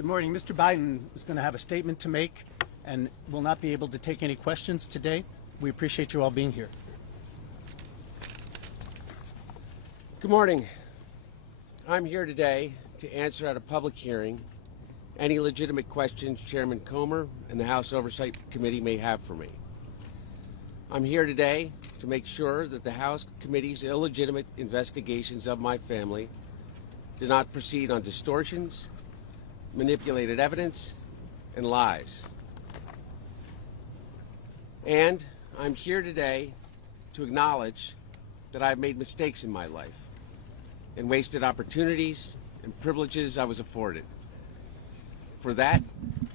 Good morning. Mr. Biden is going to have a statement to make and will not be able to take any questions today. We appreciate you all being here. Good morning. I'm here today to answer at a public hearing any legitimate questions Chairman Comer and the House Oversight Committee may have for me. I'm here today to make sure that the House Committee's illegitimate investigations of my family do not proceed on distortions, manipulated evidence, and lies. And I'm here today to acknowledge that I've made mistakes in my life and wasted opportunities and privileges I was afforded. For that,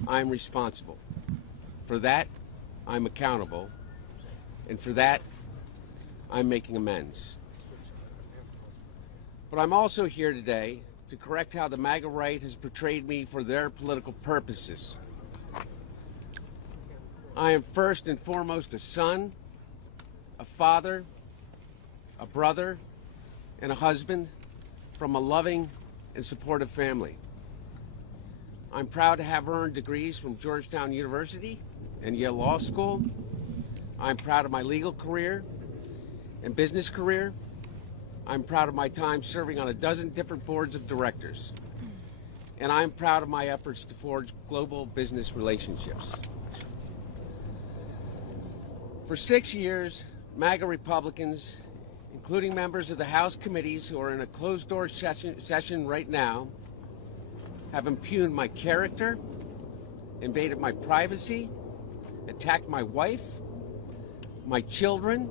I'm responsible. For that, I'm accountable. And for that, I'm making amends. But I'm also here today to correct how the MAGA right has portrayed me for their political purposes. I am first and foremost a son, a father, a brother, and a husband from a loving and supportive family. I'm proud to have earned degrees from Georgetown University and Yale Law School. I'm proud of my legal career and business career. I'm proud of my time serving on a dozen different boards of directors. And I'm proud of my efforts to forge global business relationships. For 6 years, MAGA Republicans, including members of the House committees who are in a closed-door session right now, have impugned my character, invaded my privacy, attacked my wife, my children,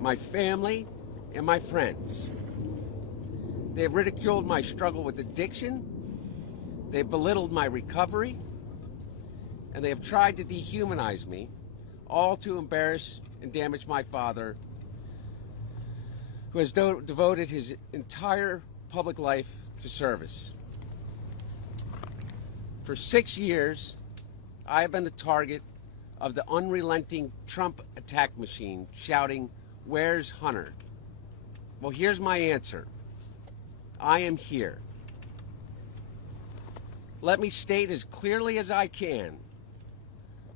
my family, and my friends. They have ridiculed my struggle with addiction, they have belittled my recovery, and they have tried to dehumanize me, all to embarrass and damage my father, who has devoted his entire public life to service. For 6 years, I have been the target of the unrelenting Trump attack machine, shouting, "Where's Hunter?" Well, here's my answer. I am here. Let me state as clearly as I can.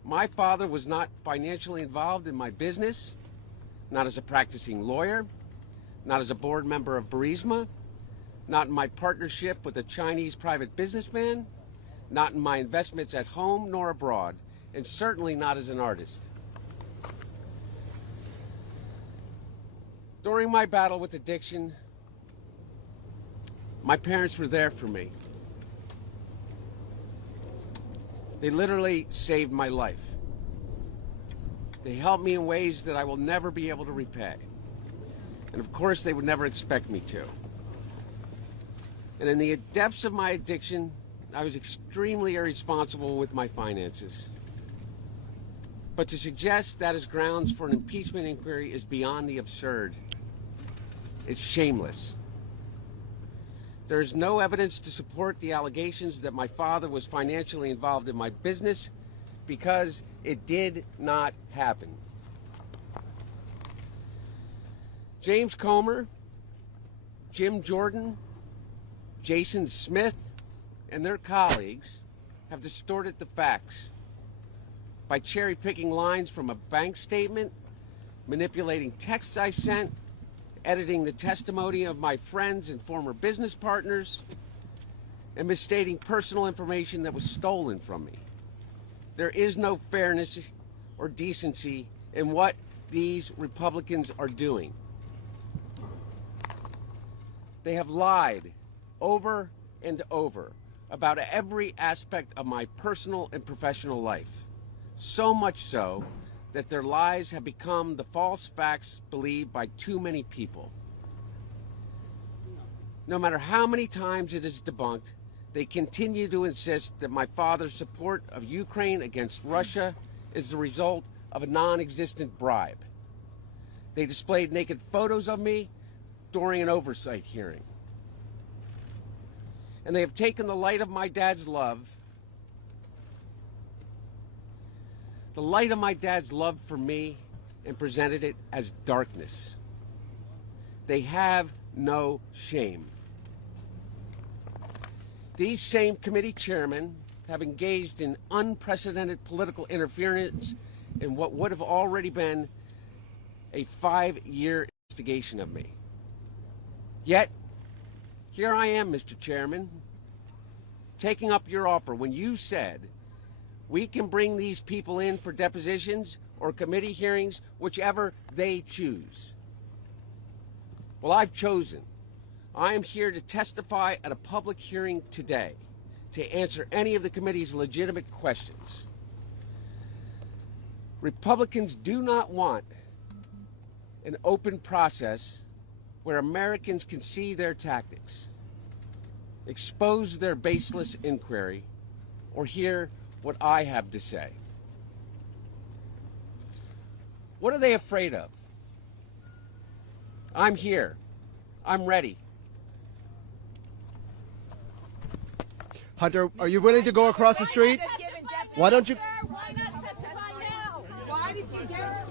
My father was not financially involved in my business, not as a practicing lawyer, not as a board member of Burisma, not in my partnership with a Chinese private businessman, not in my investments at home nor abroad, and certainly not as an artist. During my battle with addiction, my parents were there for me. They literally saved my life. They helped me in ways that I will never be able to repay. And of course, they would never expect me to. And in the depths of my addiction, I was extremely irresponsible with my finances. But to suggest that is grounds for an impeachment inquiry is beyond the absurd. It's shameless. There is no evidence to support the allegations that my father was financially involved in my business because it did not happen. James Comer, Jim Jordan, Jason Smith, and their colleagues have distorted the facts by cherry-picking lines from a bank statement, manipulating texts I sent, editing the testimony of my friends and former business partners, and misstating personal information that was stolen from me. There is no fairness or decency in what these Republicans are doing. They have lied over and over about every aspect of my personal and professional life. So much so that their lies have become the false facts believed by too many people. No matter how many times it is debunked, they continue to insist that my father's support of Ukraine against Russia is the result of a non-existent bribe. They displayed naked photos of me during an oversight hearing. And they have taken the light of my dad's love, for me, and presented it as darkness. They have no shame. These same committee chairmen have engaged in unprecedented political interference in what would have already been a 5-year investigation of me. Yet, here I am, Mr. Chairman, taking up your offer when you said we can bring these people in for depositions or committee hearings, whichever they choose. Well, I've chosen. I am here to testify at a public hearing today to answer any of the committee's legitimate questions. Republicans do not want an open process where Americans can see their tactics, expose their baseless inquiry, or hear what I have to say. What are they afraid of? I'm here. I'm ready. Hunter, are you willing to go across the street? Why don't you?